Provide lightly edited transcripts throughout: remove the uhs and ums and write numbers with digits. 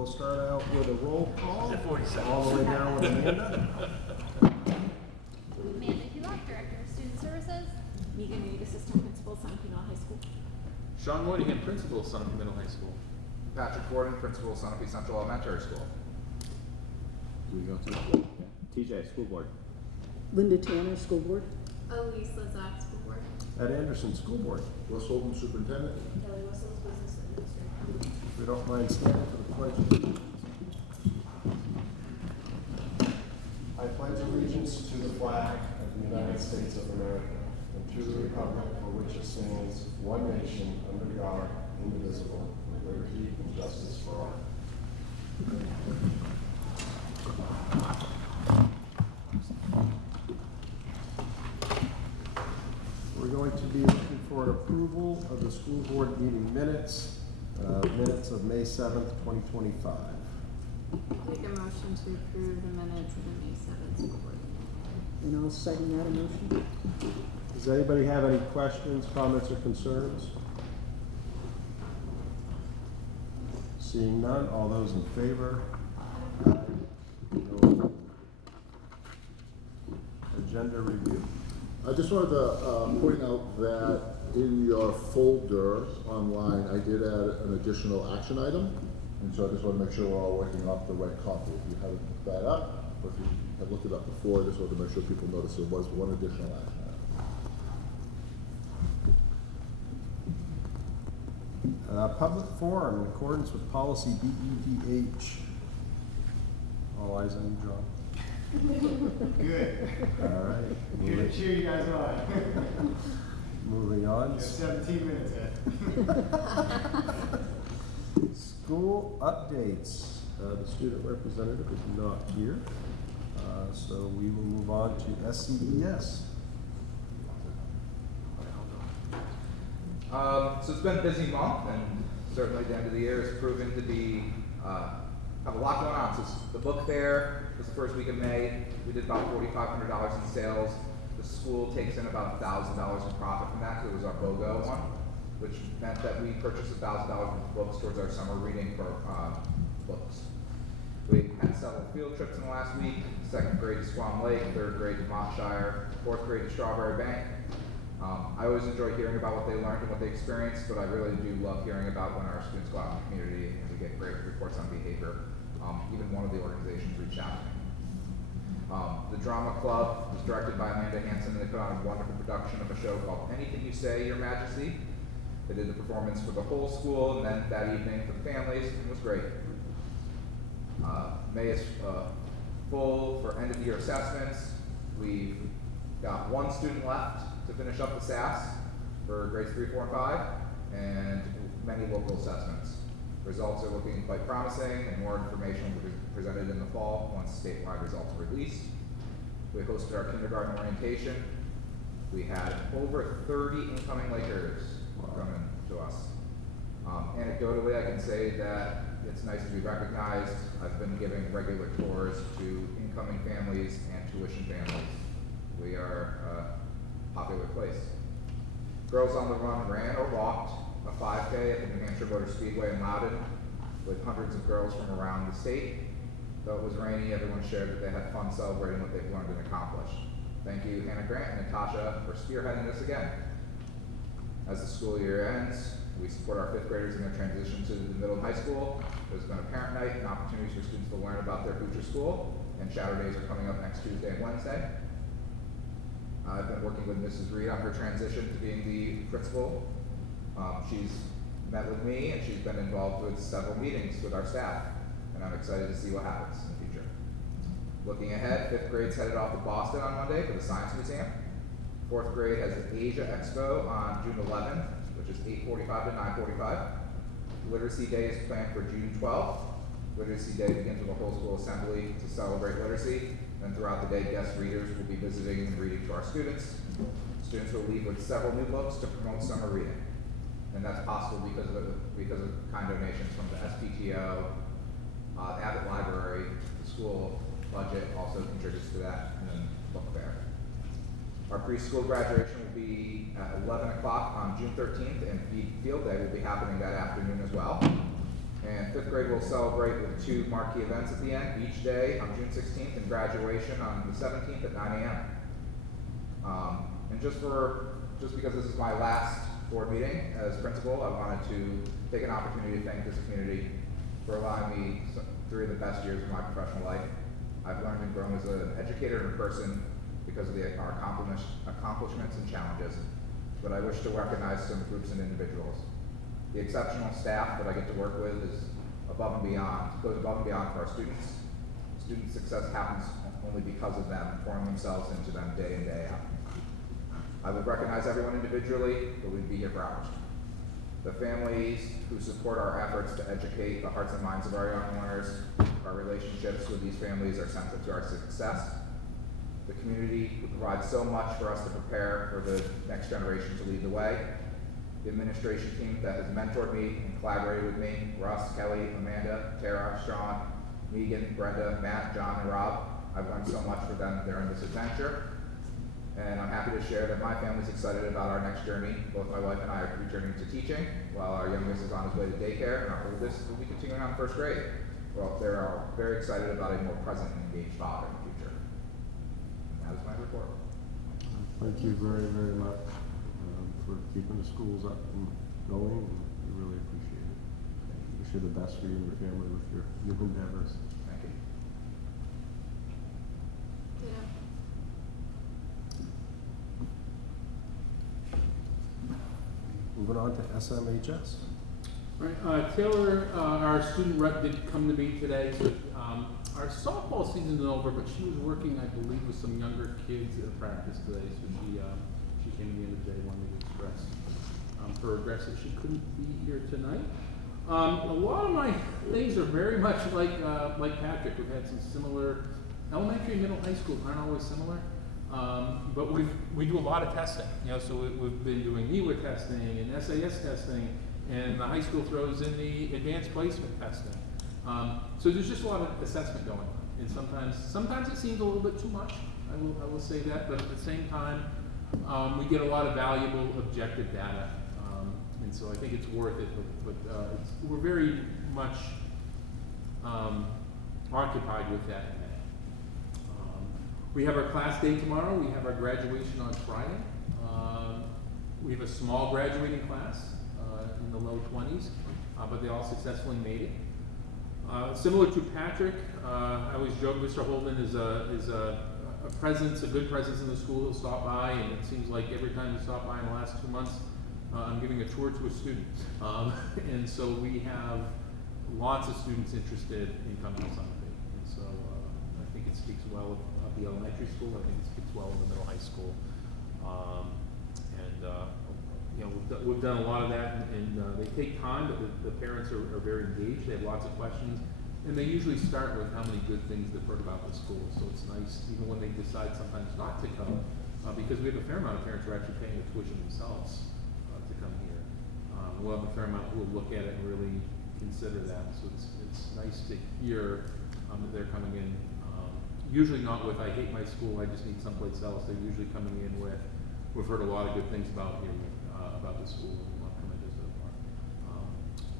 we'll start out with a roll call. 47. All the way down with Amanda. Amanda Hulot, Director of Student Services. Megan Reed, Assistant Principal, Sunapee Middle High School. Sean Moynihan, Principal, Sunapee Middle High School. Patrick Gordon, Principal, Sunapee Central Elementary School. Do we go to the TJ, School Board? Linda Tanner, School Board. Elise Lazat, School Board. Ed Anderson, School Board. Russ Holden, Superintendent. Kelly Whistles, Business Administrator. If we don't mind standing for the pledge of allegiance. I pledge allegiance to the flag of the United States of America and to the republic for which it stands, one nation, under God, indivisible, with liberty and justice for all. We're going to be looking for an approval of the school board meeting minutes, minutes of May 7th, 2025. Make a motion to approve the minutes of the May 7th school board meeting. And I'll second that motion. Does anybody have any questions, comments, or concerns? Seeing none, all those in favor? Aye. No. Agenda review. I just wanted to point out that in your folder online, I did add an additional action item. And so I just want to make sure we're all working off the right copy. If you haven't put that up, or if you have looked it up before, I just wanted to make sure people notice there was one additional action item. Public forum in accordance with policy BEDH. All eyes on you, John. Good. All right. Here to cheer you guys on. Moving on. You have 17 minutes, Ed. School updates. The student representative is not here. So we will move on to SCES. So it's been a busy month, and certainly the end of the year is proving to be, have a lot going on. So the book fair was the first week of May. We did about $4,500 in sales. The school takes in about $1,000 in profit from that, because it was our BOGO one, which meant that we purchased $1,000 worth of books towards our summer reading for books. We had several field trips in the last week. 2nd grade to Squam Lake, 3rd grade to Montshire, 4th grade to Strawberry Bank. I always enjoy hearing about what they learned and what they experienced, but I really do love hearing about when our students go out in the community and we get great reports on behavior. Even one of the organizations reached out to me. The drama club was directed by Amanda Hansen, and they put on a wonderful production of a show called Anything You Say, Your Majesty. They did the performance for the whole school, and then that evening for the families, and it was great. May is full for end of the year assessments. We've got one student left to finish up the SAS for grades 3, 4, and 5, and many local assessments. Results are looking quite promising, and more information will be presented in the fall once statewide results are released. We hosted our kindergarten orientation. We had over 30 incoming Lakers coming to us. Anecdotally, I can say that it's nice to be recognized. I've been giving regular tours to incoming families and tuition families. We are a popular place. Girls on the Run ran or walked a 5K at the New Hampshire Motor Speedway in Loudon with hundreds of girls from around the state. Though it was rainy, everyone shared that they had fun celebrating what they've learned and accomplished. Thank you, Hannah Grant and Natasha, for spearheading this again. As the school year ends, we support our 5th graders in their transition to the middle and high school. There's been a parent night and opportunities for students to learn about their future school, and shadow days are coming up next Tuesday and Wednesday. I've been working with Mrs. Reed on her transition to being the principal. She's met with me, and she's been involved with several meetings with our staff, and I'm excited to see what happens in the future. Looking ahead, 5th grade's headed off to Boston on Monday for the Science Museum. 4th grade has the Asia Expo on June 11th, which is 8:45 to 9:45. Literacy Day is planned for June 12th. Literacy Day begins with a whole school assembly to celebrate literacy. And throughout the day, guest readers will be visiting and reading to our students. Students will leave with several new books to promote summer reading. And that's possible because of kind donations from the SPTO, Abbott Library, the school budget also contributes to that, and then book fair. Our preschool graduation will be at 11 o'clock on June 13th, and field day will be happening that afternoon as well. And fifth grade will celebrate with 2 marquee events at the end, each day on June 16th and graduation on the 17th at 9 a.m. And just because this is my last board meeting as principal, I wanted to take an opportunity to thank this community for allowing me 3 of the best years of my professional life. I've learned and grown as an educator and a person because of our accomplishments and challenges, but I wish to recognize some groups and individuals. The exceptional staff that I get to work with goes above and beyond for our students. Student success happens only because of them, pouring themselves into them day in, day out. I would recognize everyone individually, but we'd be here for hours. The families who support our efforts to educate the hearts and minds of our young learners, our relationships with these families are central to our success. The community who provides so much for us to prepare for the next generation to lead the way. The administration team that has mentored me and collaborated with me, Russ, Kelly, Amanda, Tara, Sean, Megan, Brenda, Matt, John, and Rob. I've learned so much from them during this adventure. And I'm happy to share that my family's excited about our next journey. Both my wife and I are returning to teaching, while our youngest is on his way to daycare, and our oldest will be continuing on first grade. Well, they're very excited about a more present and engaged father in the future. And that is my report. Thank you very, very much for keeping the schools up and going, and we really appreciate it. Wish you the best for you and your family with your new endeavors. Thank you. Ditto. Moving on to SMHS. Right, Taylor, our student rep, did come to me today. So, our softball season is over, but she was working, I believe, with some younger kids at practice today. So she came to me the end of the day, wanted to express her regrets that she couldn't be here tonight. A lot of my things are very much like Patrick. We've had some similar elementary and middle high school aren't always similar. But we do a lot of testing, so we've been doing NEWA testing and SAS testing, and the high school throws in the advanced placement testing. So there's just a lot of assessment going on, and sometimes it seems a little bit too much, I will say that, but at the same time, we get a lot of valuable objective data, and so I think it's worth it, but we're very much occupied with that. We have our class day tomorrow. We have our graduation on Friday. We have a small graduating class in the low 20s, but they all successfully made it. Similar to Patrick, I always joke Mr. Holden is a presence, a good presence in the school. He'll stop by, and it seems like every time he stopped by in the last 2 months, I'm giving a tour to a student. And so we have lots of students interested in coming to something. And so I think it speaks well of the elementary school. I think it speaks well of the middle high school. We've done a lot of that, and they take time, but the parents are very engaged. They have lots of questions, and they usually start with how many good things they've heard about the school. So it's nice, even when they decide sometimes not to come, because we have a fair amount of parents who are actually paying the tuition themselves to come here. We'll have a fair amount who will look at it and really consider that. So it's nice to hear that they're coming in. Usually not with, I hate my school, I just need someplace else. They're usually coming in with, we've heard a lot of good things about here, about the school, and we want to come and visit our.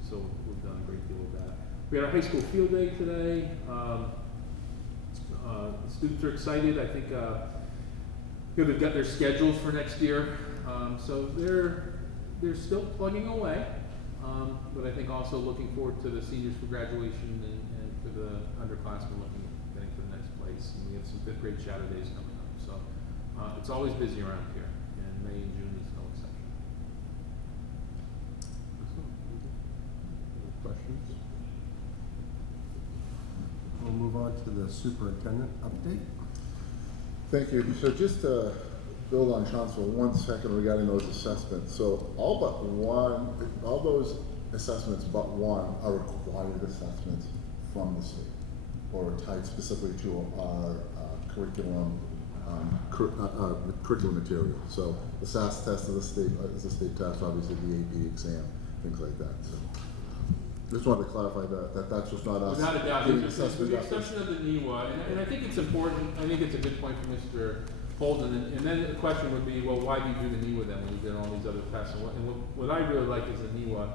So we've done a great deal of that. We had our high school field day today. The students are excited. I think they've got their schedules for next year. So they're still plugging away, but I think also looking forward to the seniors for graduation and for the underclassmen looking at getting to the next place. And we have some 5th grade shadow days coming up. So it's always busy around here, and May and June is no exception. Any questions? We'll move on to the superintendent update. Thank you. So just to build on Sean's for 1 second regarding those assessments. So all those assessments but one are required assessments from the state, or tied specifically to our curriculum material. So the SAS test is a state test, obviously the AP exam, things like that. So just wanted to clarify that's just not us. Without a doubt, giving with the assessment efforts. exception of the NEWA, and I think it's important, I think it's a good point from Mr. Holden, and then the question would be, well, why do you do the NEWA then when you did all these other tests? And what I really like is the NEWA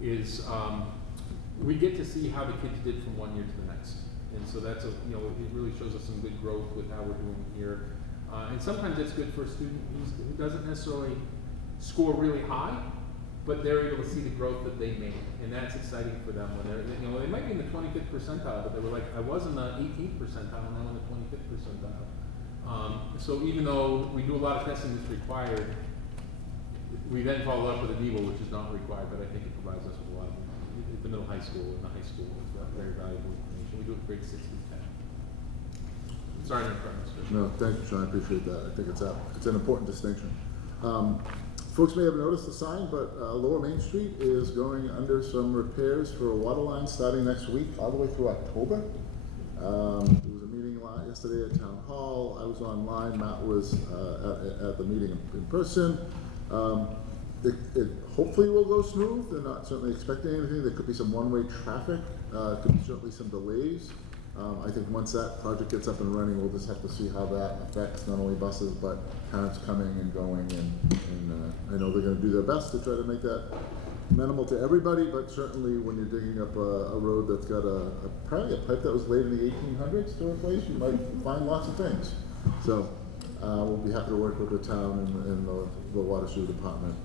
is we get to see how the kids did from one year to the next. And so that's it really shows us some good growth with how we're doing here. And sometimes it's good for a student who doesn't necessarily score really high, but they're able to see the growth that they made. And that's exciting for them when they might be in the 25th percentile, but they were like, I was in the 18th percentile, and I'm in the 25th percentile. So even though we do a lot of testing that's required, we then follow up with a NEVO, which is not required, but I think it provides us with a lot of, at the middle high school and the high school, is very valuable information. We do it grades 6 through 10. Sorry to interrupt, Mr. No, thank you, Sean, I appreciate that. I think it's an important distinction. Folks may have noticed the sign, but Lower Main Street is going under some repairs for a water line starting next week, all the way through October. There was a meeting yesterday at Town Hall. I was online, Matt was at the meeting in person. It hopefully will go smooth. They're not certainly expecting anything. There could be some one-way traffic, could be certainly some delays. I think once that project gets up and running, we'll just have to see how that affects not only buses, but parents coming and going. And I know they're going to do their best to try to make that minimal to everybody, but certainly when you're digging up a road that's got probably a pipe that was laid in the 1800s to replace, you might find lots of things. So we'll be happy to work with the town and the water sewer department.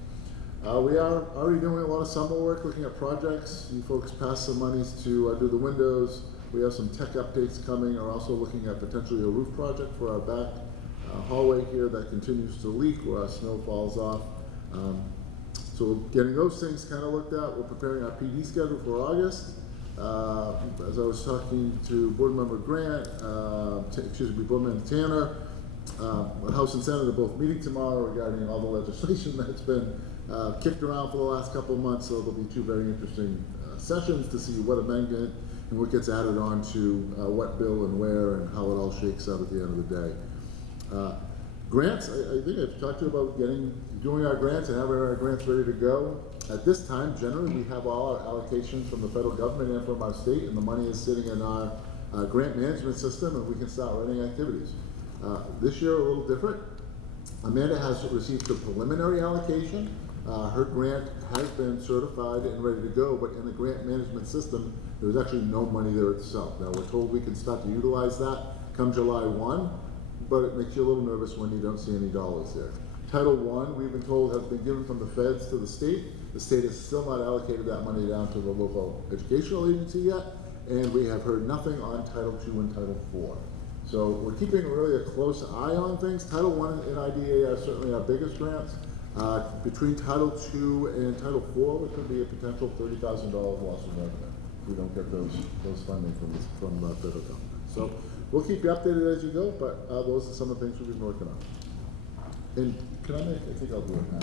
We are already doing a lot of summer work, looking at projects. You folks passed some monies to do the windows. We have some tech updates coming. We're also looking at potentially a roof project for our back hallway here that continues to leak where our snow falls off. So we're getting those things kind of looked at. We're preparing our PD schedule for August. As I was talking to Board Member Grant, Board Member Tanner, the House and Senate are both meeting tomorrow regarding all the legislation that's been kicked around for the last couple of months. So there'll be two very interesting sessions to see what amendment and what gets added on to what bill and where and how it all shakes out at the end of the day. Grants, I think I've talked to you about doing our grants and having our grants ready to go. At this time, generally, we have all our allocations from the federal government and from our state, and the money is sitting in our grant management system, and we can start running activities. This year, a little different. Amanda has received a preliminary allocation. Her grant has been certified and ready to go, but in the grant management system, there's actually no money there itself. Now, we're told we can start to utilize that come July 1, but it makes you a little nervous when you don't see any dollars there. Title I, we've been told, has been given from the feds to the state. The state has still not allocated that money down to the local educational agency yet, and we have heard nothing on Title II and Title IV. So we're keeping really a close eye on things. Title I and IDA are certainly our biggest grants. Between Title II and Title IV, there could be a potential $30,000 loss of revenue if we don't get those funding from the federal government. So we'll keep you updated as you go, but those are some of the things we've been working on. And I think I'll do it now.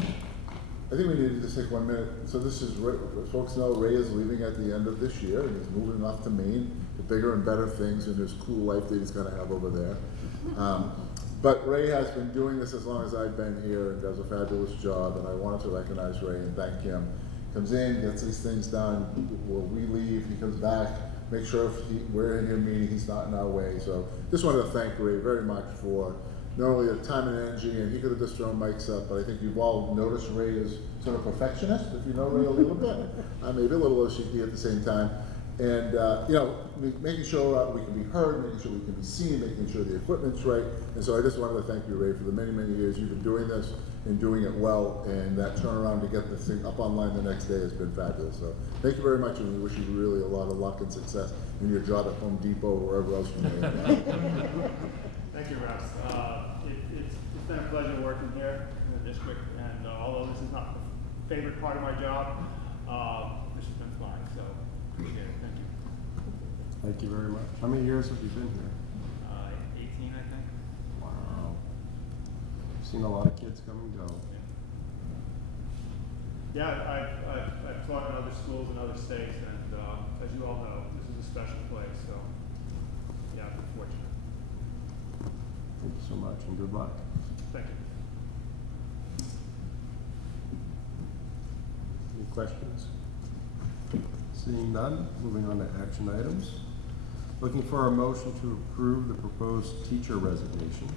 I think we need to just take 1 minute. So this is, folks know Ray is leaving at the end of this year, and he's moving off to Maine to bigger and better things in his cool life that he's going to have over there. But Ray has been doing this as long as I've been here and does a fabulous job, and I wanted to recognize Ray and thank him. Comes in, gets these things done. When we leave, he comes back, make sure we're in your meeting, he's not in our way. So just wanted to thank Ray very much for not only the time and energy, and he could have just thrown mics up, but I think you've all noticed Ray is sort of perfectionist, if you know Ray a little bit. Maybe a little OCD at the same time. And, making sure we can be heard, making sure we can be seen, making sure the equipment's right. And so I just wanted to thank you, Ray, for the many, many years you've been doing this and doing it well. And that turnaround to get this thing up online the next day has been fabulous. So thank you very much, and we wish you really a lot of luck and success in your job at Home Depot or wherever else you may have. Thank you, Russ. It's been a pleasure working here in the district, and although this is not the favorite part of my job, this has been fun, so appreciate it. Thank you. Thank you very much. How many years have you been here? 18, I think. Wow. I've seen a lot of kids come and go. Yeah, I've taught in other schools in other states, and as you all know, this is a special place, so yeah, I'm fortunate. Thank you so much, and good luck. Thank you. Any questions? Seeing none, moving on to action items. Looking for a motion to approve the proposed teacher resignation.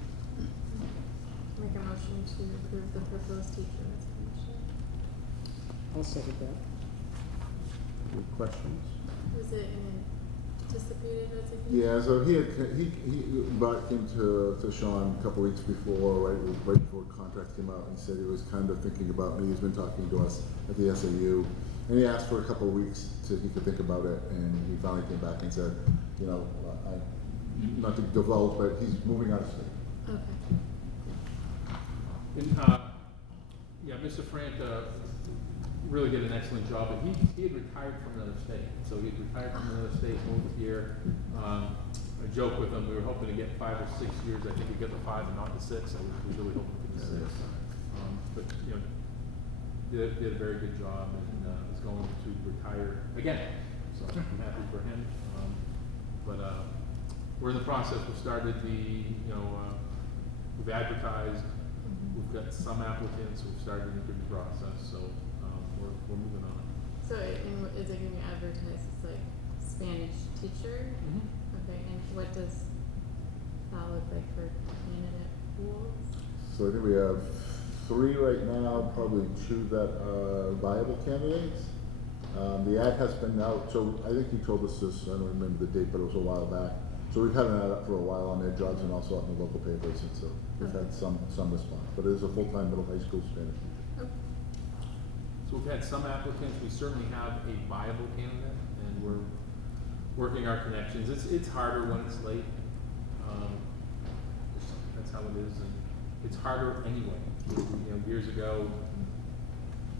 Make a motion to approve the proposed teacher resignation. I'll second that. Any questions? executed resignation? Yeah, so he came to Sean a couple weeks before, right before contract came out, and he said he was kind of thinking about me. He's been talking to us at the SAU, and he asked for a couple of weeks so he could think about it, and he finally came back and said, you know, not to divulge, but he's moving out of state. Okay. And, yeah, Mr. Franta really did an excellent job, and he had retired from another state. So he had retired from another state, moved here. I joke with him, we were hoping to get 5 or 6 years. I think we got the 5 and not the 6. I was really hoping for the 6. But, you know, did a very good job, and is going to retire again. So I'm happy for him. We're in the process. We started we've advertised. We've got some applicants. We've started the interview process. So we're moving on. So, and is it going to be advertised as like Spanish teacher? Okay, and what does that look like for candidate pools? So I think we have 3 right now, probably 2 that are viable candidates. The ad has been out, so I think he told us this, I don't remember the date, but it was a while back. So we've had an ad up for a while on their jobs and also out in the local papers, and so we've had some response. But it is a full-time middle high school Spanish teacher. Okay. So we've had some applicants. We certainly have a viable candidate, and we're working our connections. It's harder when it's late. That's how it is, and it's harder anyway. You know, years ago,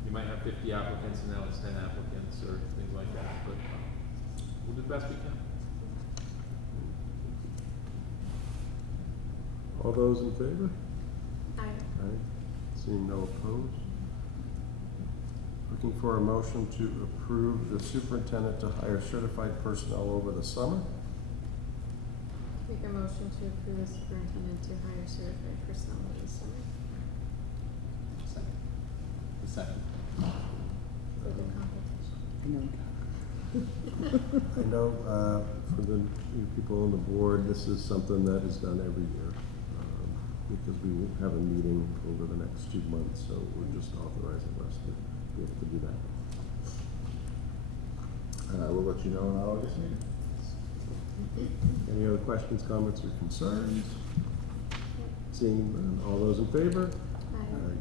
you might have 50 applicants, and now it's 10 applicants or things like that. But we'll do the best we can. All those in favor? Aye. Aye. Seeing no opposed. Looking for a motion to approve the superintendent to hire certified personnel over the summer. Make a motion to approve the superintendent to hire certified personnel over the summer. Second. For the competition. I know for the people on the board, this is something that is done every year because we will have a meeting over the next 2 months, so we're just authorizing us to be able to do that. And I will let you know in our August meeting. Any other questions, comments, or concerns? Seeing none, all those in favor? Aye.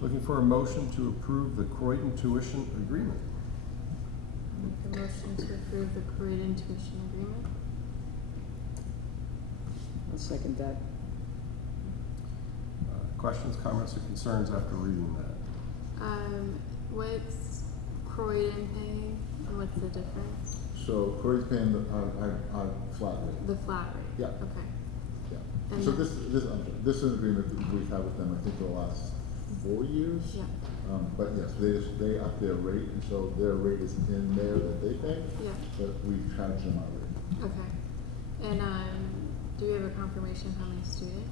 Looking for a motion to approve the Croydon tuition agreement. Make a motion to approve the Croydon tuition agreement. I'll second that. Questions, comments, or concerns after reading that? What's Croydon paying, and what's the difference? So Corey's paying on flat rate. The flat rate? Yeah. Okay. Yeah. And So then- this is an agreement that we've had with them, I think, for the last 4 years. Yeah. But yes, they up their rate, and so their rate is in there that they pay, Yeah. but we charge them our rate. Okay. And, do we have a confirmation of how many students?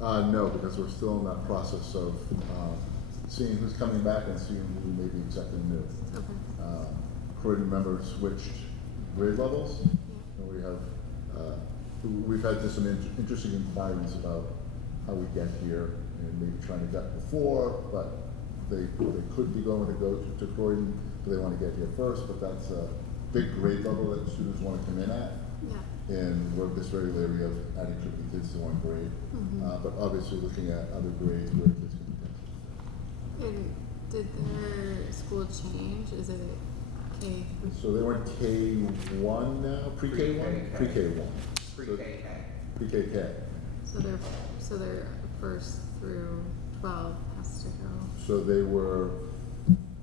No, because we're still in that process of seeing who's coming back and seeing who may be accepting new. Okay. Croydon members switched grade levels. Yeah. And we have, we've had just some interesting inquiries about how we get here, and maybe trying to get before, but they could be going to go to Croydon, but they want to get here first, but that's a big grade level that students want to come in at. Yeah. And we're just very leery of adding triple kids to one grade. But obviously looking at other grades where kids can potentially. And did their school change? Is it K? So they went K1 now, pre-K1? Pre-K. Pre-K1. Pre-K. Pre-K-K. So their first through 12 has to go. So they were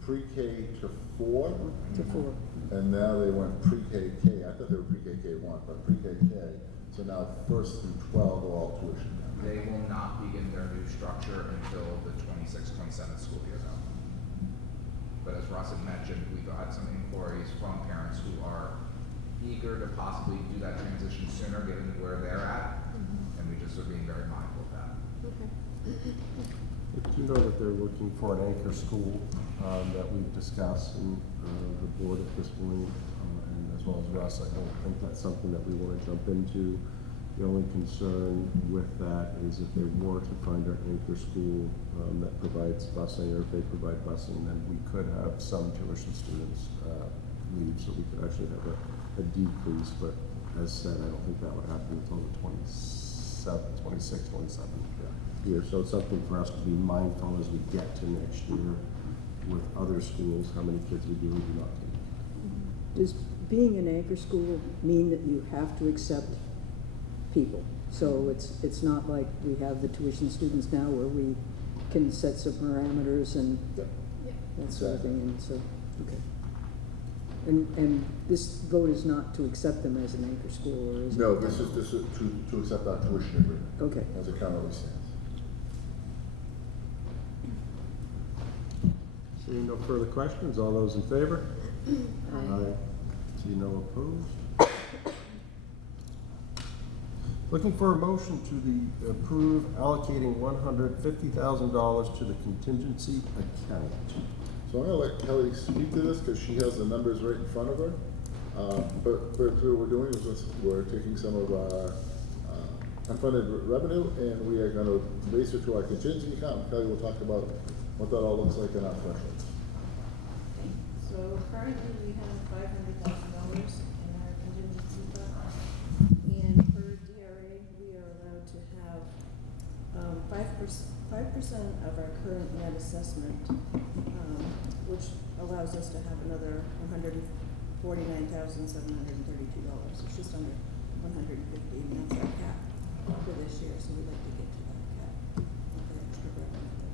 pre-K to 4. To 4. And now they went pre-K-K. I thought they were pre-K-K1, but pre-K-K. So now first through 12 are all tuition now. They will not begin their new structure until the 26-27 school year though. But as Russ had mentioned, we've had some inquiries from parents who are eager to possibly do that transition sooner given where they're at. And we just are being very mindful of that. Okay. I do know that they're looking for an anchor school that we've discussed in the board at this point, and as well as Russ. I don't think that's something that we want to jump into. The only concern with that is if they were to find an anchor school that provides busing, or if they provide busing, then we could have some tuition students leave. So so we could actually have a decrease, but as said, I don't think that would happen until the 26th, 27th year. So it's something for us to be mindful as we get to next year with other schools, how many kids we do or do not take. Does being an anchor school mean that you have to accept people? So it's not like we have the tuition students now where we can set some parameters and that sort of thing, and so, okay. And this vote is not to accept them as an anchor school, or is it? No, this is to accept our tuition agreement. Okay. As it currently stands. Seeing no further questions, all those in favor? Aye. See no opposed? Looking for a motion to approve allocating $150,000 to the contingency account. So I'm gonna let Kelly speak to this, because she has the numbers right in front of her. But what we're doing is we're taking some of our unfunded revenue, and we are gonna raise it to our contingency account. Kelly will talk about what that all looks like in our thresholds. So currently we have $500,000 in our contingency fund, and per DRA, we are allowed to have 5% of our current net assessment, which allows us to have another $149,732. It's just under 150, and that's our cap for this year. So we'd like to get to that cap with the extra revenue that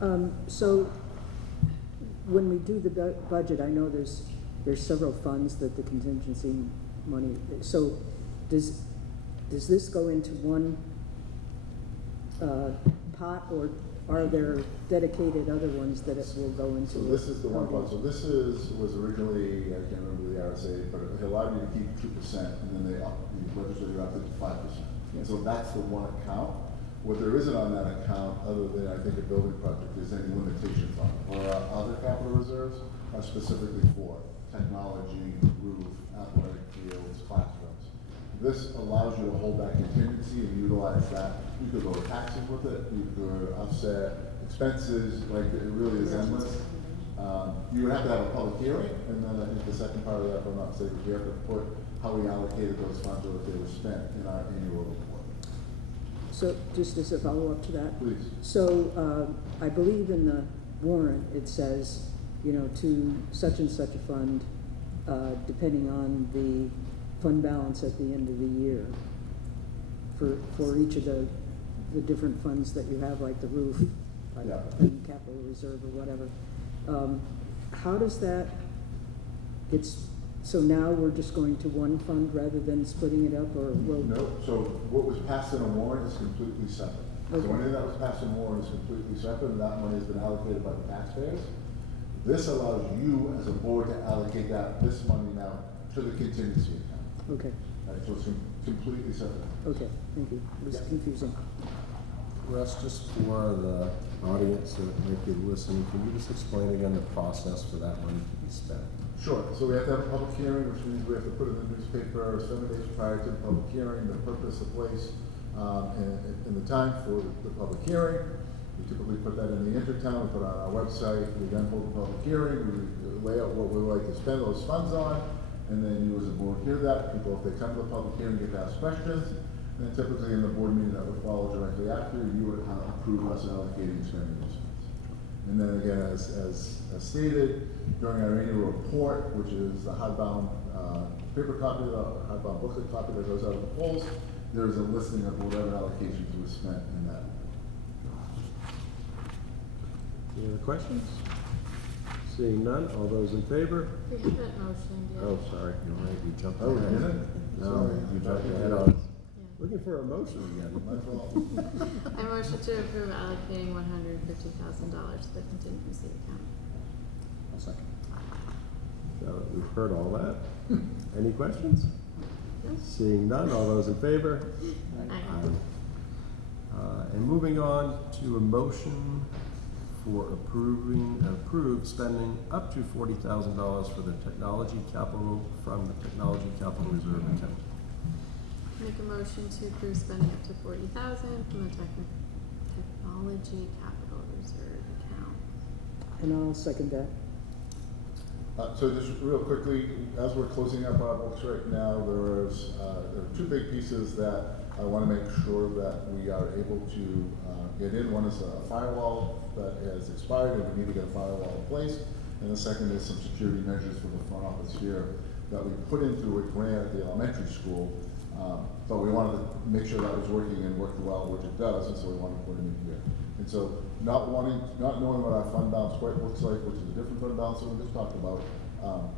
we'll have. So when we do the budget, I know there's several funds that the contingency money, so does this go into one pot, or are there dedicated other ones that it will go into? So this is the one part. So this was originally, I can't remember the RSA, but it allowed you to keep 2%, and then the legislature upped it to 5%. And so that's the one account. What there isn't on that account, other than I think a building project, is any limitations on it. Or our other capital reserves are specifically for technology, roof, athletic fields, classrooms. This allows you to hold that contingency and utilize that. You could go to taxes with it, you could offset expenses, like it really is endless. You would have to have a public hearing, and then I think the second part of that, if I'm not mistaken, we have to put how we allocated those funds or if they were spent in our annual report. So just as a follow-up to that. Please. So I believe in the warrant, it says, to such and such a fund, depending on the fund balance at the end of the year for each of the different funds that you have, like the roof, like and capital reserve or whatever. How does that so now we're just going to one fund rather than splitting it up, or will? No, so what was passed in a warrant is completely separate. Okay. So anything that was passed in a warrant is completely separate, and that money has been allocated by the taxpayers. This allows you as a board to allocate this money now to the contingency account. Okay, Right, so it's completely separate. okay, thank you. It was confusing. Russ, just for the audience that might be listening, can you just explain again the process for that money to be spent? Sure, so we have to have a public hearing, which means we have to put it in the newspaper 7 days prior to the public hearing, the purpose, the place, and the time for the public hearing. We typically put that in the Intertown, we put it on our website, we then hold the public hearing, we lay out what we would like to spend those funds on, and then you as a board hear that. People, if they come to the public hearing, get to ask questions, and then typically in the board meeting that would follow directly after, you would approve us allocating spending those funds. And then again, as stated, during our annual report, which is the hardbound paper copy, the hardbound booklet copy that goes out of the polls, there is a listing of whatever allocations was spent in that report. Any other questions? Seeing none, all those in favor? We have that motion, yeah. Oh, sorry, you're right, you jumped Oh, ahead. did it? No, Sorry. you jumped ahead on us. Yeah. Looking for a motion again. My fault. I motion to approve allocating $150,000 to the contingency account. I'll second. Now that we've heard all that, any questions? No. Seeing none, all those in favor? Aye. And moving on to a motion for approved spending up to $40,000 for the technology capital from the technology capital reserve account. Make a motion to approve spending up to $40,000 from the technology capital reserve account. And I'll second that. So just real quickly, as we're closing up our books right now, there are two big pieces that I want to make sure that we are able to get in. One is a firewall that has expired and we need to get a firewall in place. And the second is some security measures for the front office here that we put in through a grant at the elementary school. But we wanted to make sure that was working and worked well, which it does, and so we wanted to put it in here. And so not knowing what our fund balance quite looks like, which is a different fund balance than we just talked about,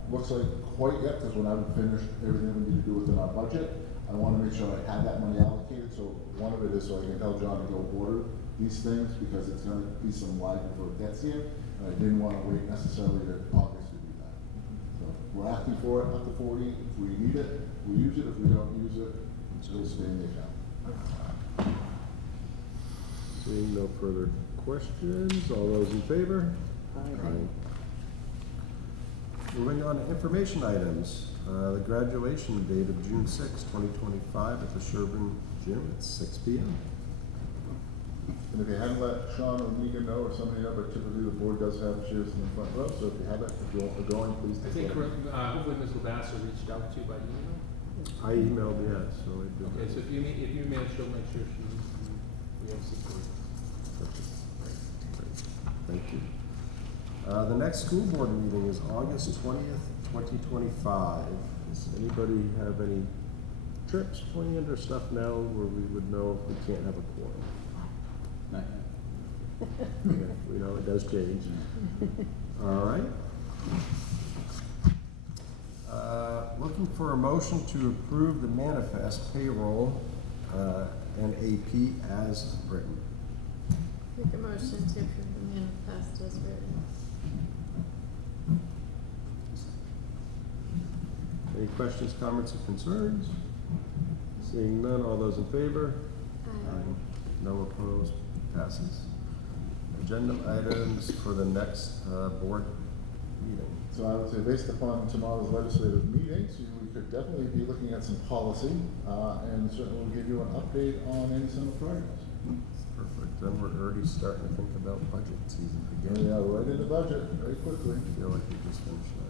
looks like quite yet, because when I would finish everything we need to do within our budget, I want to make sure I had that money allocated. So one of it is so I can tell John to go order these things, because it's going to be some lag before it gets here, and I didn't want to wait necessarily to August to do that. So we're asking for it up to 40. If we need it, we use it. If we don't use it, it'll stay in the account. Seeing no further questions, all those in favor? Aye. Moving on to information items. The graduation date of June 6, 2025 at the Sherburne Gym at 6 p.m. And if you hadn't let Sean or Megan know or somebody know, but typically the board does have chairs in the front row, so if you haven't, if you're going, please. I think, hopefully Ms. Lavasser reached out to you by email. I emailed, yes, so I did. Okay, so if you mail, she'll make sure we have support. Thank you. The next school board meeting is August 20th, 2025. Does anybody have any trips planned or stuff now where we would know if we can't have a quorum? Not yet. Okay, we know it does change. All right. Looking for a motion to approve the manifest payroll and AP as written. Make a motion to approve the manifest as written. Any questions, comments, or concerns? Seeing none, all those in favor? Aye. No opposed, passes. Agenda items for the next board meeting. So I would say, based upon tomorrow's legislative meetings, we could definitely be looking at some policy, and certainly we'll give you an update on any summer programs. Perfect. Then we're already starting to think about budget season again. Yeah, right in the budget, very quickly. I feel like we just finished that.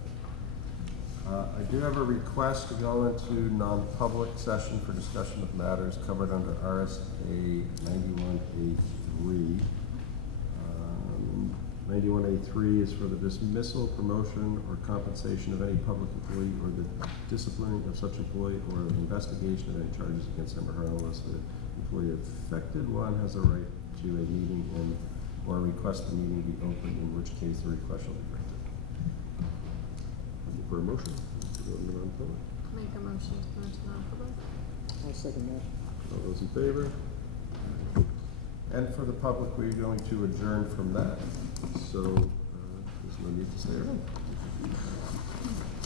I do have a request to go into non-public session for discussion of matters covered under RSA 91A3. 91A3 is for the dismissal, promotion, or compensation of any public employee or the disciplining of such employee or the investigation of any charges against him or her unless the employee affected one has a right to a meeting or request the meeting be open, in which case the request shall be granted. For a motion to go into non-public. Make a motion to go into non-public. I'll second that. All those in favor? And for the public, we're going to adjourn from that. So there's no need to stay around.